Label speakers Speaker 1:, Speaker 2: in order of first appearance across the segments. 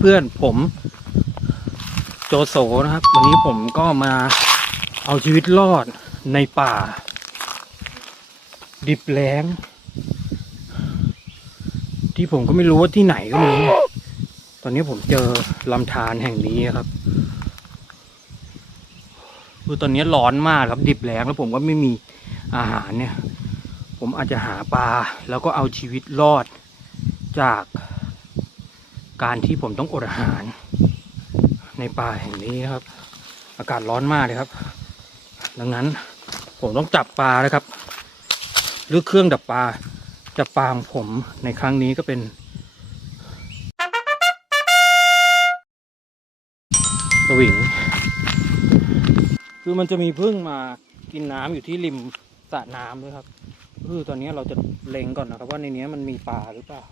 Speaker 1: เพื่อนๆ ผมโจโซนะครับ วันนี้ผมก็มาเอาชีวิตรอดในป่า ดิบแล้ง ที่ผมก็ไม่รู้ว่าที่ไหนก็ไม่รู้ตอนนี้ผมเจอลำธารแห่งนี้ครับคือตอนนี้ร้อนมากครับดิบแล้งแล้วผมก็ไม่มีอาหารเนี่ย ผมอาจจะหาปลาแล้วก็เอาชีวิตรอดจาก การที่ผมต้องอดอาหาร ในป่าแห่งนี้ครับ อากาศร้อนมากเลยครับ ดังนั้นผมต้องจับปลานะครับหรือเครื่องดับปลาจับปลาของผมในครั้งนี้ก็เป็น สวิง คือมันจะมีพึ่งมากินน้ำอยู่ที่ริมสระน้ำด้วยครับคือตอนนี้เราจะเล็งก่อนนะครับ ว่าในนี้มันมีปลาหรือเปล่า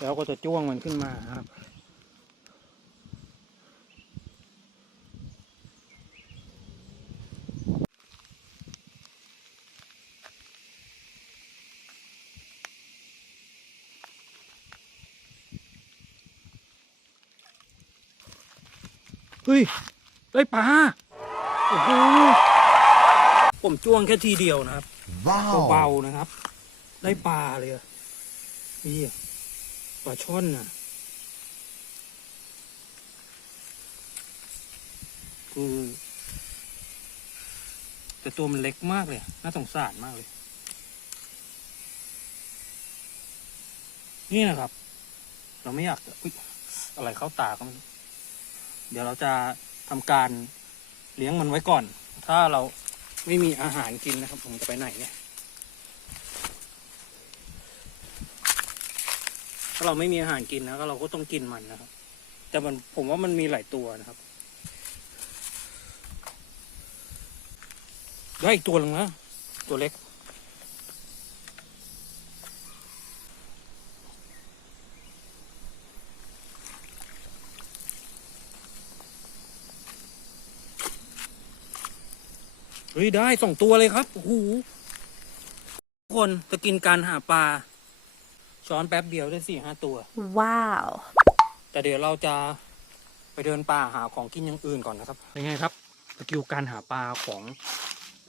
Speaker 1: แล้วก็จะจ้วงมันขึ้นมาครับ เฮ้ย ได้ปลา โอ้โห ผมจ้วงแค่ทีเดียวนะครับ เบาๆนะครับ ได้ปลาเลยอะนี่อะ ปลาช่อนน่ะคือแต่ตัวมันเล็กมากเลย น่าสงสารมากเลย นี่นะครับ เราไม่อยากจะอุ๊ยอะไรเข้าตาก็ไม่รู้เดี๋ยวเราจะทำการเลี้ยงมันไว้ก่อน ถ้าเราไม่มีอาหารกินนะครับผมจะไปไหนเนี่ย ถ้าเราไม่มีอาหารกินนะก็เราก็ต้องกินมันนะครับ แต่มันผมว่ามันมีหลายตัวนะครับได้อีกตัวหนึงนะตัวเล็ก เฮ้ย ได้สองตัวเลยครับโอ้โหคนจะกินการหาปลา ช้อนแป๊บเดียวได้สี่ห้าตัว
Speaker 2: Wow.
Speaker 1: แต่เดี๋ยวเราจะไปเดินป่าหาของกินอย่างอื่นก่อนนะครับเป็นไงครับสกิลการหาปลาของ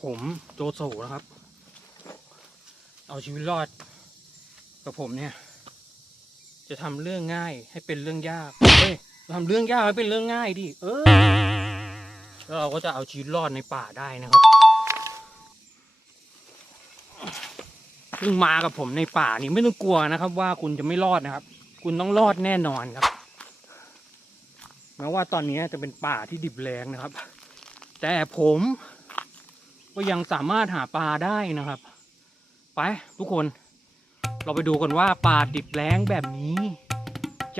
Speaker 1: ผมโจโซนะครับ เอาชีวิตรอดกับผมเนี่ย จะทำเรื่องง่ายให้เป็นเรื่องยากเฮ้ยทำเรื่องยากให้เป็นเรื่องง่ายดิเออแล้วเราก็จะเอาชีวิตรอดในป่าได้นะครับ ซึ่งมากับผมในป่านี่ไม่ต้องกลัวนะครับ ว่าคุณจะไม่รอดนะครับ คุณต้องรอดแน่นอนครับแม้ว่าตอนนี้จะเป็นป่าที่ดิบแรงนะครับ แต่ผมก็ยังสามารถหาปลาได้นะครับ ไปทุกคน เราไปดูกันว่าป่าดิบแรงแบบนี้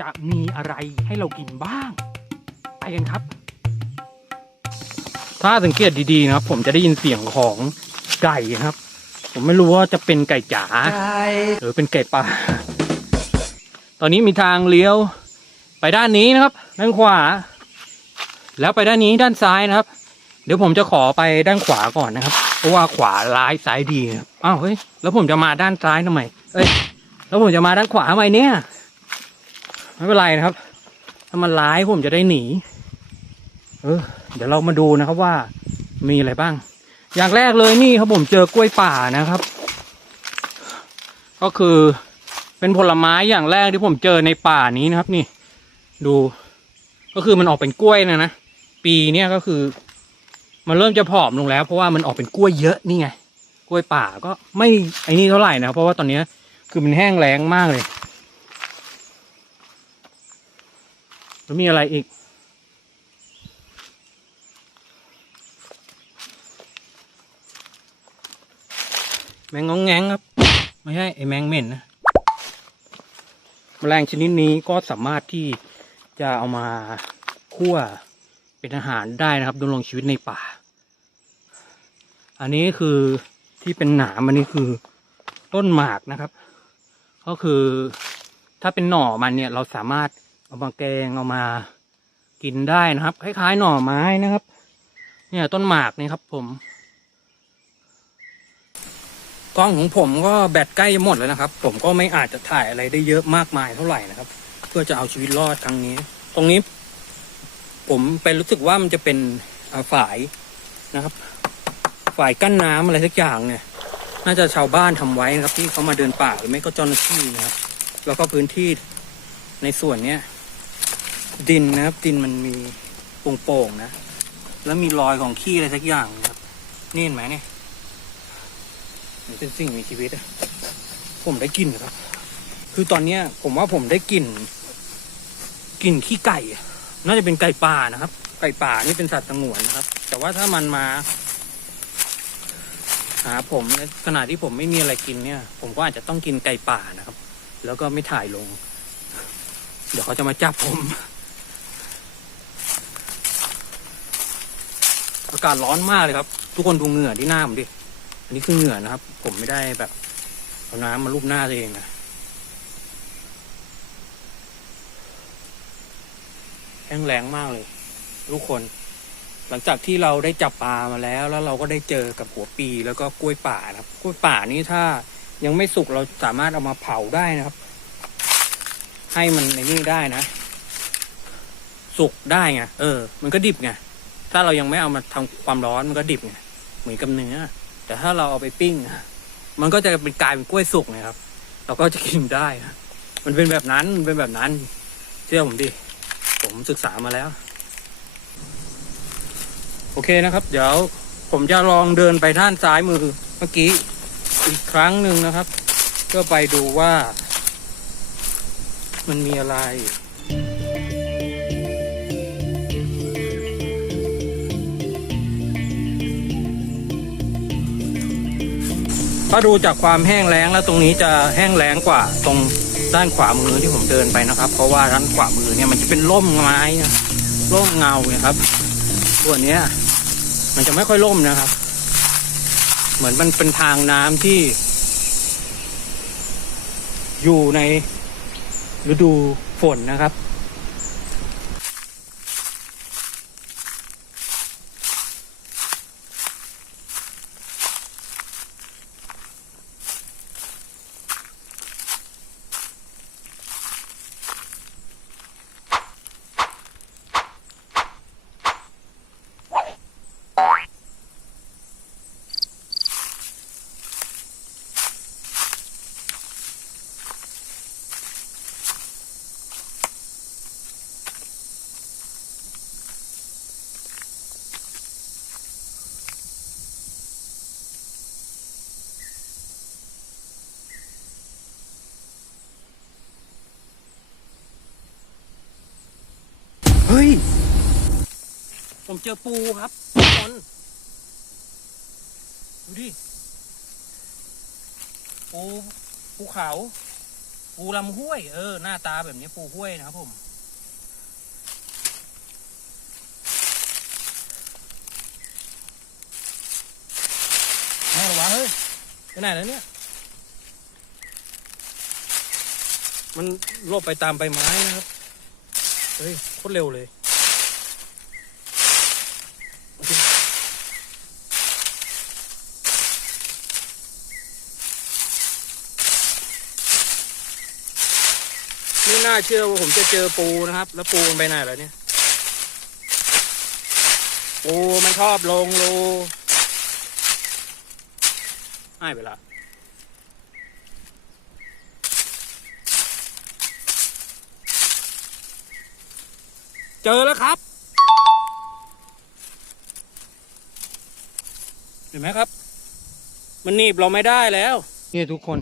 Speaker 1: จะมีอะไรให้เรากินบ้าง ไปกันครับ ถ้าสังเกตดีๆนะครับ ผมจะได้ยินเสียงของไก่นะครับ ผมไม่รู้ว่าจะเป็นไก่จ๋าหรือเป็นไก่ป่า ตอนนี้มีทางเลี้ยวไปด้านนี้นะครับ ด้านขวา แล้วไปด้านนี้ด้านซ้ายนะครับ เดี๋ยวผมจะขอไปด้านขวาก่อนนะครับ เพราะว่าขวาร้ายซ้ายดีนะครับอ้าวเฮ้ยแล้วผมจะมาด้านซ้ายทำไมเอ้ยแล้วผมจะมาด้านขวาทำไมเนี่ยไม่เป็นไรนะครับ ถ้ามันร้ายผมจะได้หนี เออ เดี๋ยวเรามาดูนะครับว่ามีอะไรบ้าง อย่างแรกเลยนี่ครับผมเจอกล้วยป่านะครับ ก็คือเป็นผลไม้อย่างแรกที่ผมเจอในป่านี้นะครับนี่ ดู ก็คือมันออกเป็นกล้วยนะนะปีเนี้ยก็คือ มันเริ่มจะผอมลงแล้ว เพราะว่ามันออกเป็นกล้วยเยอะนี่ไงกล้วยป่าก็ไม่ไอ้นี่เท่าไหร่นะเพราะว่าตอนเนี้ยคือมันแห้งแล้งมากเลยแล้วมีอะไรอีก แมงงองแงงครับ ไม่ใช่ไอแมงเหม็นนะแมลงชนิดนี้ก็สามารถที่จะเอามาคั่วเป็นอาหารได้นะครับดำรงชีวิตในป่า อันนี้คือที่เป็นหนามอันนี้คือต้นหมากนะครับ ก็คือถ้าเป็นหน่อมันเนี่ยเราสามารถเอามาแกงเอามากินได้นะครับ คล้าย ๆ หน่อไม้นะครับ เนี่ยต้นหมากนี่ครับผม กล้องของผมก็แบตใกล้หมดแล้วนะครับ ผมก็ไม่อาจจะถ่ายอะไรได้เยอะมากมายเท่าไหร่นะครับ เพื่อจะเอาชีวิตรอดครั้งนี้ ตรงนี้ ผมเป็นรู้สึกว่ามันจะเป็นฝายนะครับฝายกั้นน้ำอะไรสักอย่างเนี่ย น่าจะชาวบ้านทำไว้นะครับ ที่เขามาเดินป่าหรือไม่ก็เจ้าหน้าที่นะครับ แล้วก็พื้นที่ในส่วนเนี้ยดินนะครับ ดินมันมีโป่งๆนะ แล้วมีรอยของขี้อะไรสักอย่างนะครับ นี่เห็นไหมเนี่ย มันเป็นสิ่งมีชีวิตอะผมได้กลิ่นครับ คือตอนเนี้ย ผมว่าผมได้กลิ่นกลิ่นขี้ไก่อะน่าจะเป็นไก่ป่านะครับ ไก่ป่านี่เป็นสัตว์สงวนนะครับ แต่ว่าถ้ามันมา หาผมในขณะที่ผมไม่มีอะไรกินเนี่ย ผมก็อาจจะต้องกินไก่ป่านะครับ แล้วก็ไม่ถ่ายลง เดี๋ยวเขาจะมาจับผมอากาศร้อนมากเลยครับ ทุกคนดูเหงื่อที่หน้าผมดิ อันนี้คือเหงื่อนะครับ ผมไม่ได้แบบเอาน้ำมาลูบหน้าตัวเองนะแห้งแล้งมากเลย ทุกคน หลังจากที่เราได้จับปลามาแล้ว แล้วเราก็ได้เจอกับหัวปีแล้วก็กล้วยป่านะครับ กล้วยป่านี้ถ้ายังไม่สุกเราสามารถเอามาเผาได้นะครับ ให้มันในนี่ได้นะ สุกได้ไงเออ มันก็ดิบไงถ้าเรายังไม่เอามาทำความร้อนมันก็ดิบไงเหมือนกับเนื้อ แต่ถ้าเราเอาไปปิ้ง มันก็จะเป็นกลายเป็นกล้วยสุกนะครับ เราก็จะกินได้ มันเป็นแบบนั้นมันเป็นแบบนั้น เชื่อผมดิ ผมศึกษามาแล้ว โอเคนะครับ เดี๋ยวผมจะลองเดินไปด้านซ้ายมือเมื่อกี้อีกครั้งหนึ่งนะครับเพื่อไปดูว่า มันมีอะไร ถ้าดูจากความแห้งแล้งแล้วตรงนี้จะแห้งแล้งกว่าตรงด้านขวามือที่ผมเดินไปนะครับ เพราะว่าด้านขวามือเนี่ยมันจะเป็นร่มไม้นะร่มเงาเนี่ยครับส่วนเนี้ยมันจะไม่ค่อยร่มนะครับ เหมือนมันเป็นทางน้ำที่ อยู่ในฤดูฝนนะครับ เฮ้ย ผมเจอปูครับทุกคนดูดิ ปูปูเขา ปูลำห้วย เออ หน้าตาแบบนี้ปูห้วยนะครับผมแม่ระวังเฮ้ยไปไหนแล้วเนี่ย มันลบไปตามใบไม้นะครับ เฮ้ย โคตรเร็วเลยไม่น่าเชื่อว่าผมจะเจอปูนะครับ แล้วปูมันไปไหนแล้วเนี่ย ปูมันชอบลงรูให้ไปละ เจอแล้วครับ เห็นไหมครับ มันหนีบเราไม่ได้แล้ว นี่ทุกคน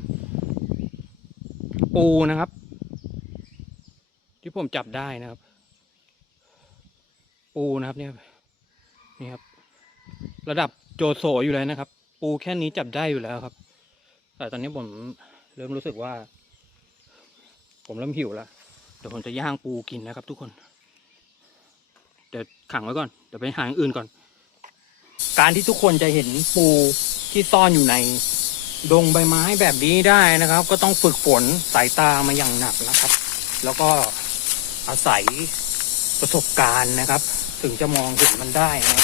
Speaker 1: ปูนะครับ ที่ผมจับได้นะครับ ปูนะครับเนี่ยนี่ครับ ระดับโจโซอยู่เลยนะครับ ปูแค่นี้จับได้อยู่แล้วครับ แต่ตอนนี้ผมเริ่มรู้สึกว่า ผมเริ่มหิวแล้วเดี๋ยวผมจะย่างปูกินนะครับทุกคนเดี๋ยวขังไว้ก่อน เดี๋ยวไปหาอย่างอื่นก่อน การที่ทุกคนจะเห็นปูที่ซ่อนอยู่ใน ดงใบไม้แบบนี้ได้นะครับ ก็ต้องฝึกฝนสายตามาอย่างหนักนะครับ แล้วก็อาศัยประสบการณ์นะครับ ถึงจะมองเห็นมันได้นะ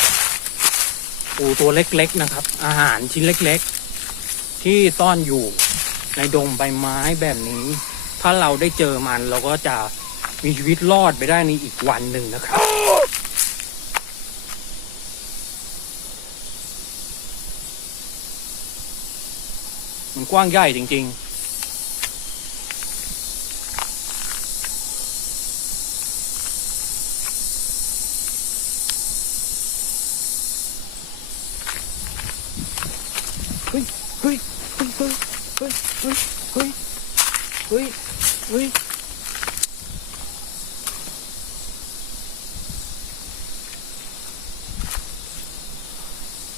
Speaker 1: ปูตัวเล็กๆนะครับ อาหารชิ้นเล็กๆ ที่ซ่อนอยู่ในดงใบไม้แบบนี้ ถ้าเราได้เจอมันเราก็จะมีชีวิตรอดไปได้ในอีกวันหนึ่งนะครับ มันกว้างใหญ่จริง ๆเฮ้ยเฮ้ยเฮ้ยเฮ้ยเฮ้ยเฮ้ยเฮ้ยเฮ้ยเฮ้ย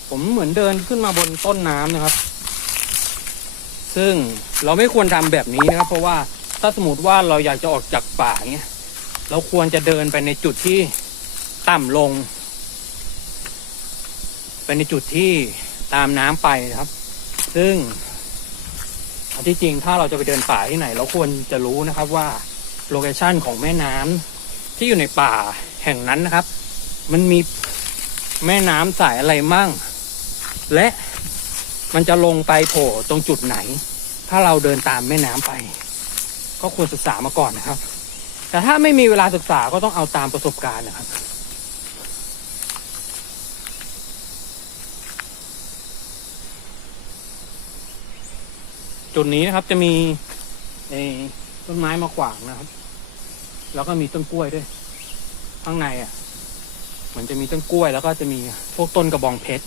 Speaker 1: ผมเหมือนเดินขึ้นมาบนต้นน้ำนะครับ ซึ่งเราไม่ควรทำแบบนี้นะครับ เพราะว่าถ้าสมมติว่าเราอยากจะออกจากป่าเงี้ยเราควรจะเดินไปในจุดที่ต่ำลง ไปในจุดที่ตามน้ำไปนะครับ ซึ่งที่จริงถ้าเราจะไปเดินป่าที่ไหน เราควรจะรู้นะครับว่าโลเคชันของแม่น้ำที่อยู่ในป่าแห่งนั้นนะครับ มันมีแม่น้ำสายอะไรมั่ง และ มันจะลงไปโผล่ตรงจุดไหน ถ้าเราเดินตามแม่น้ำไป ก็ควรศึกษามาก่อนนะครับ แต่ถ้าไม่มีเวลาศึกษาก็ต้องเอาตามประสบการณ์นะครับจุดนี้นะครับจะมีต้นไม้มาขวางนะครับ แล้วก็มีต้นกล้วยด้วย ข้างในอะมือนจะมีต้นกล้วยแล้วก็จะมีพวกต้นกระบองเพชร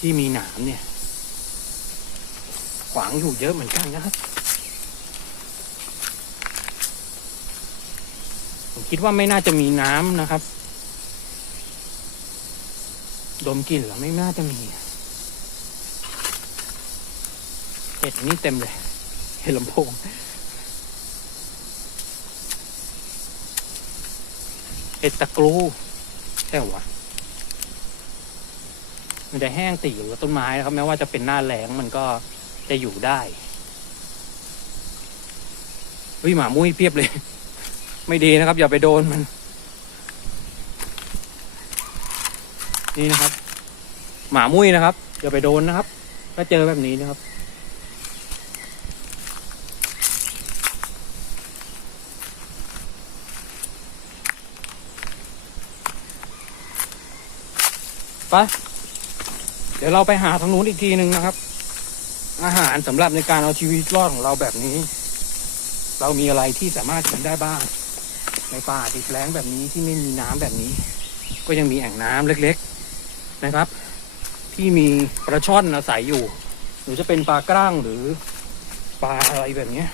Speaker 1: ที่มีหนามเนี่ย ขวางอยู่เยอะเหมือนกันนะครับผมคิดว่าไม่น่าจะมีน้ำนะครับ ดมกลิ่นแล้วไม่น่าจะมีเห็ดนี่เต็มเลยเห็ดลำโพงเห็ดตะกรูใช่หรอวะมันจะแห้งติอยู่กับต้นไม้นะครับแม้ว่าจะเป็นหน้าแล้งมันก็ จะอยู่ได้เฮ้ยหมามุ้ยเพียบเลย ไม่ดีนะครับ อย่าไปโดนมัน นี่นะครับ หมามุ้ยนะครับ อย่าไปโดนนะครับ ถ้าเจอแบบนี้นะครับไปเดี๋ยวเราไปหาทางนู้นอีกทีหนึ่งนะครับ อาหารสำหรับในการเอาชีวิตรอดของเราแบบนี้ เรามีอะไรที่สามารถกินได้บ้าง ในป่าติดแล้งแบบนี้ที่ไม่มีน้ำแบบนี้ ก็ยังมีแอ่งน้ำเล็กๆนะครับ ที่มีปลาช่อนอาศัยอยู่ หรือจะเป็นปลากร้างหรือปลาอะไรแบบนี้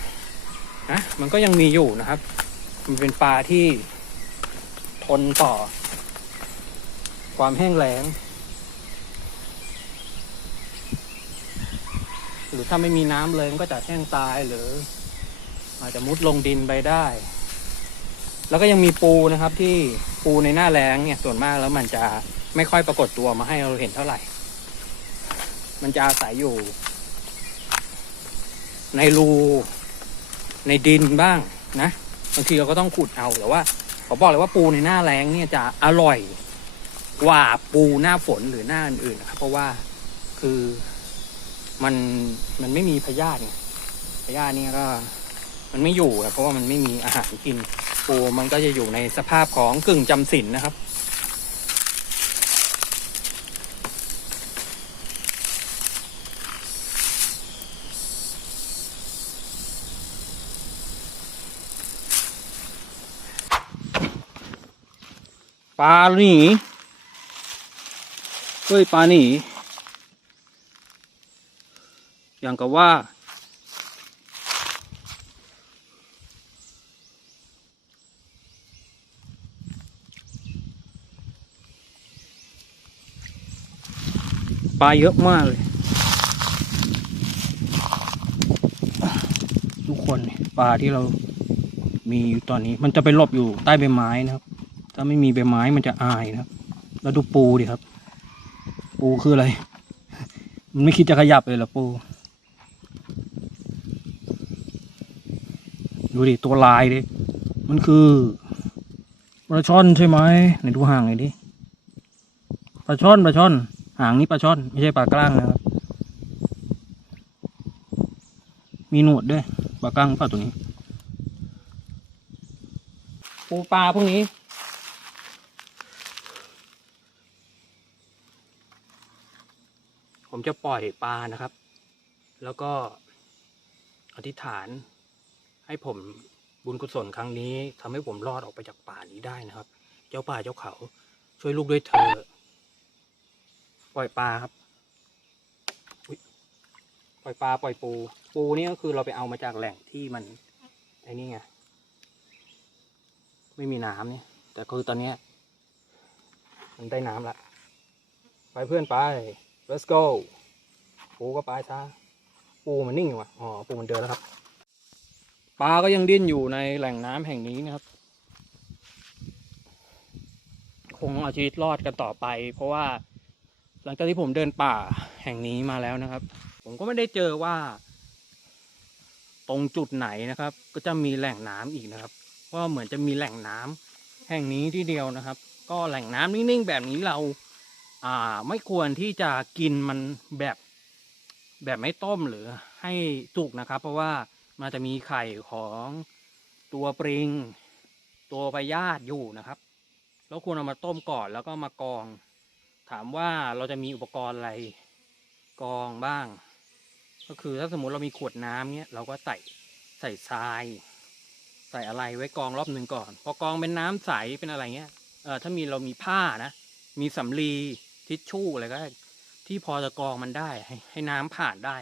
Speaker 1: นะมันก็ยังมีอยู่นะครับ มันเป็นปลาที่ทนต่อ ความแห้งแล้ง รือถ้าไม่มีน้ำเลยมันก็จะแห้งตายหรือ อาจจะมุดลงดินไปได้ แล้วก็ยังมีปูนะครับที่ปูในหน้าแล้งเนี่ยส่วนมากแล้วมันจะไม่ค่อยปรากฏตัวมาให้เราเห็นเท่าไหร่ มันจะอาศัยอยู่ ในรูในดินบ้างนะบางทีเราก็ต้องขุดเอาแต่ว่าผมบอกเลยว่าปูในหน้าแล้งเนี่ยจะอร่อยกว่าปูหน้าฝนหรือหน้าอื่นๆนะครับเพราะว่าคือ มันมันไม่มีพยาธิพยาธินี่ก็ มันไม่อยู่ครับเพราะว่ามันไม่มีอาหารกินปูมันก็จะอยู่ในสภาพของกึ่งจำศีลนะครับปลาหนีเฮ้ยปลาหนี อย่างกับว่า ปลาเยอะมากเลย ทุกคนปลาที่เรามีอยู่ตอนนี้ มันจะไปหลบอยู่ใต้ใบไม้นะครับ ถ้าไม่มีใบไม้มันจะอายนะครับ แล้วดูปูดิครับ ปูคืออะไร มันไม่คิดจะขยับเลยหรอปู ดูดิตัวลายดิมันคือปลาช่อนใช่ไหมไหนดูห่างหน่อยดิปลาช่อนปลาช่อนหางนี้ปลาช่อน ไม่ใช่ปลากล้างนะครับ มีหนวดด้วยปลากล้างเปล่าตัวนี้ปูปลาพวกนี้ผมจะปล่อยปลานะครับ แล้วก็อธิษฐาน ให้ผมบุญกุศลครั้งนี้ทำให้ผมรอดออกไปจากป่านี้ได้นะครับ เจ้าป่าเจ้าเขา ช่วยลูกด้วยเธอ ปล่อยปลาครับปล่อยปลาปล่อยปู ปูนี่ก็คือเราไปเอามาจากแหล่งที่มันไอ้นี่ไงไม่มีน้ำนี่แต่คือตอนนี้มันได้น้ำละไปเพื่อนไป let's go ปูก็ไปซะปูมันนิ่งอยู่ว่ะอ๋อปูมันเดินแล้วครับ ปลาก็ยังดิ้นอยู่ในแหล่งน้ำแห่งนี้นะครับ คงเอาชีวิตรอดกันต่อไป เพราะว่า หลังจากที่ผมเดินป่าแห่งนี้มาแล้วนะครับ ผมก็ไม่ได้เจอว่า ตรงจุดไหนนะครับ ก็จะมีแหล่งน้ำอีกนะครับก็เหมือนจะมีแหล่งน้ำแห่งนี้ที่เดียวนะครับ ก็แหล่งน้ำนิ่งๆแบบนี้เรา อ่า ไม่ควรที่จะกินมันแบบ แบบไม่ต้มหรือให้สุกนะครับ เพราะว่า มันจะมีไข่ของตัวปริง ตัวพยาธิอยู่นะครับ แล้วควรเอามาต้มก่อนแล้วก็มากรอง ถามว่าเราจะมีอุปกรณ์อะไรกรองบ้าง ก็คือถ้าสมมติเรามีขวดน้ำเนี้ยเราก็ใส่ใส่ทราย ใส่อะไรไว้กรองรอบหนึ่งก่อน พอกรองเป็นน้ำใสเป็นอะไรเงี้ยเออถ้ามีเรามีผ้านะมีสำลีทิชชู่อะไรก็ที่พอจะกรองมันได้ให้ให้น้ำผ่านได้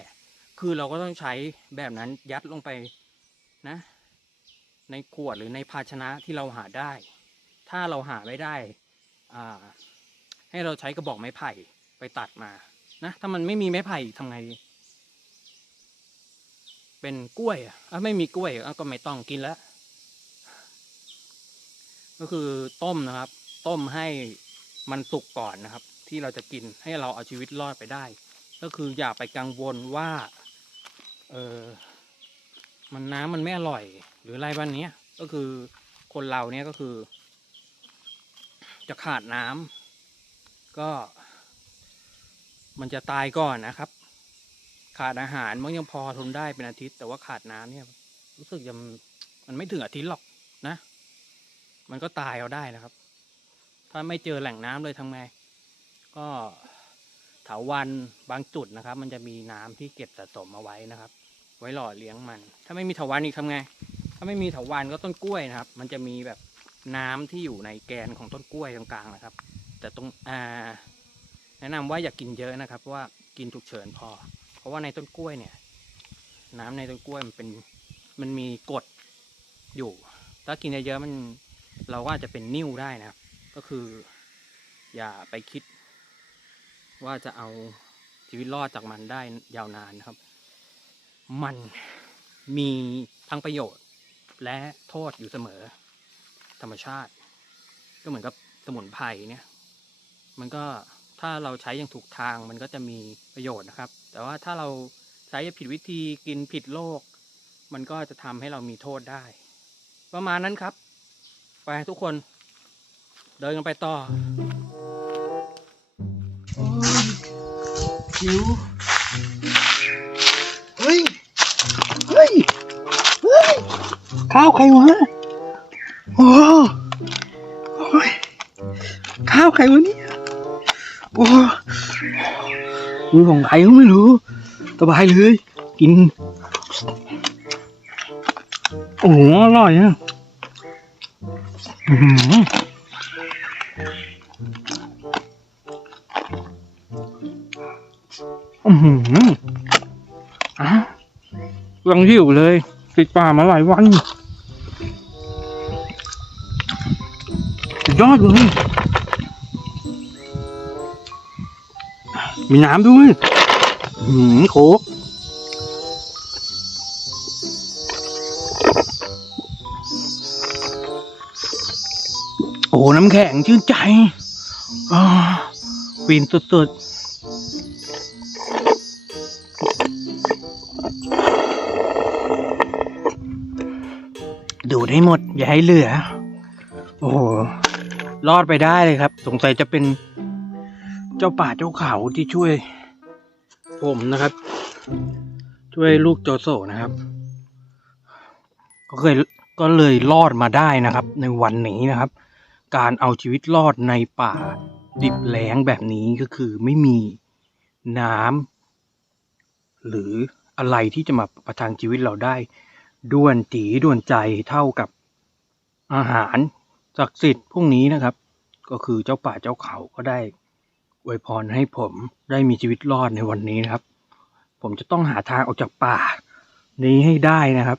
Speaker 1: คือเราก็ต้องใช้แบบนั้นยัดลงไปนะ ในขวดหรือในภาชนะที่เราหาได้ ถ้าเราหาไม่ได้ให้เราใช้กระบอกไม้ไผ่ไปตัดมานะถ้ามันไม่มีไม้ไผ่ทำไง เป็นกล้วยอะไม่มีกล้วยก็ไม่ต้องกินแล้ว ก็คือต้มนะครับ ต้มให้มันสุกก่อนนะครับ ที่เราจะกินให้เราเอาชีวิตรอดไปได้ ก็คืออย่าไปกังวลว่า เออมันน้ำมันไม่อร่อย หรืออะไรบ้านนี้ยก็คือคนเราเนี่ยก็คือ จะขาดน้ำก็ มันจะตายก่อนนะครับ ขาดอาหารมันยังพอทนได้เป็นอาทิตย์ แต่ว่าขาดน้ำเนี่ย รู้สึกยังมันไม่ถึงอาทิตย์หรอกนะ มันก็ตายเอาได้นะครับ ถ้าไม่เจอแหล่งน้ำเลยทำไงก็เถาวันบางจุดนะครับ มันจะมีน้ำที่เก็บสะสมเอาไว้นะครับ ไว้หล่อเลี้ยงมัน ถ้าไม่มีเถาวัลย์อีกทำไง ถ้าไม่มีเถาวันก็ต้นกล้วยนะครับ มันจะมีแบบน้ำที่อยู่ในแกนของต้นกล้วยตรงกลางนะครับ แต่ตรงอ่าแนะนำว่าอย่ากกินเยอะนะครับเพราะว่ากินฉุกเฉินพอ เพราะว่าในต้นกล้วยเนี่ย น้ำในต้นกล้วยมันเป็นมันมีกรดอยู่ ถ้ากินเยอะๆมันเราก็อาจจะเป็นนิ่วได้นะครับ ก็คือ อย่าไปคิด ว่าจะเอาชีวิตรอดจากมันได้ยาวนานนะครับ มันมีทั้งประโยชน์และโทษอยู่เสมอ ธรรมชาติ ก็เหมือนกับสมุนไพรเนี่ย มันก็ถ้าเราใช้อย่างถูกทางมันก็จะมีประโยชน์นะครับ แต่ว่าถ้าเราใช้ผิดวิธีกินผิดโรคมันก็จะทำให้เรามีโทษได้ ประมาณนั้นครับ ไปทุกคน เดินกันไปต่อ
Speaker 2: หิว ข้าวใครวะโอ้โอ้ยข้าวใครวะเนี่ยโอ้มือของใครก็ไม่รู้สบายเลย กิน โอ้โหอร่อยอะอื้อหืออือหืออะยังหิวเลย ติดป่ามาหลายวัน ยอดเลยมีน้ำด้วยหือโคกโอ้น้ำแข็งชื่นใจอ่าฟินสุดๆ ดูได้หมด อย่าให้เหลือ รอดไปได้เลยครับ สงสัยจะเป็นเจ้าป่าเจ้าเขาที่ช่วย ผมนะครับ ช่วยลูกโจโซนะครับ ก็เคย
Speaker 1: ก็เลยรอดมาได้นะครับ ในวันนี้นะครับ การเอาชีวิตรอดในป่าดิบแล้งแบบนี้ก็คือไม่มีน้ำหรืออะไรที่จะมาประทังชีวิตเราได้ ด้วนจีด้วนใจเท่ากับอาหาร ศักดิ์สิทธิ์พวกนี้นะครับ ก็คือเจ้าป่าเจ้าเขาก็ได้อวยพรให้ผมได้มีชีวิตรอดในวันนี้นะครับ ผมจะต้องหาทางออกจากป่า นี้ให้ได้นะครับ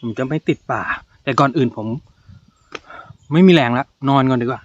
Speaker 1: ผมจะไม่ติดป่า แต่ก่อนอื่นผม ไม่มีแรงแล้วนอนก่อนดีกว่า